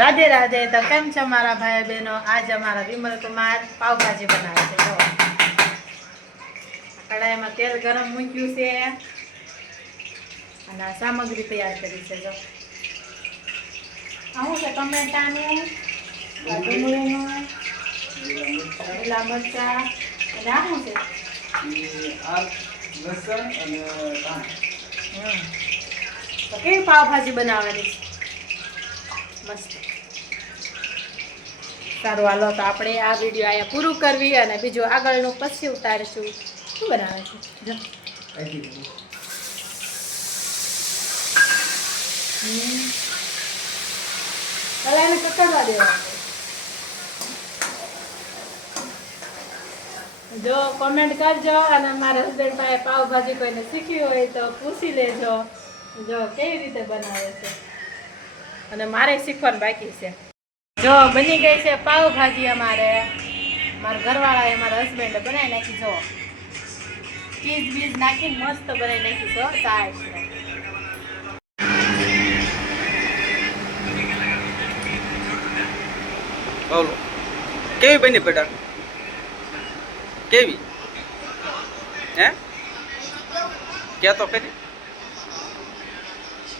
રાધે રાધે। તો કેમ છો મારા ભાઈ બહેનો? આજ અમારા વિમલ કુમાર પાવભાજી બનાવે છે। જો કડાઈમાં તેલ ગરમ મૂક્યું છે અને સામગ્રી તૈયાર કરી છે। જો આવું છે ટમેટાનું, ડુંગળીનું, લીલા મરચા અને આવું છે લસણ અને તો કેવી પાવભાજી બનાવવાની મસ્ત। સારું હાલો તો આપણે આ વિડીયો અહીંયા પૂરું કરવી અને બીજું આગળનું પછી ઉતારીશું। શું બનાવે છે જો પહેલા એને કકડવા દેવા। જો કોમેન્ટ કરજો અને મારા હસબન્ડ પાસે પાવભાજી કોઈને શીખવી હોય તો પૂછી લેજો। જો કેવી રીતે બનાવે છે અને મારે શીખવાનું બાકી છે। જો બની ગઈ છે પાવભાજી અમારે મારા ઘરવાળાએ મારા હસબન્ડે બનાવી નાખી। જો ચીઝ બીજ નાખીને મસ્ત બનાવી નાખી। જો ચાય બોલો કેવી બની બેટા? કેવી હે ક્યાં તો ખરી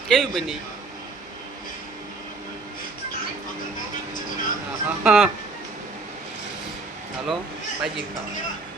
કેવી બની? હાલો ભાજી ખાવા।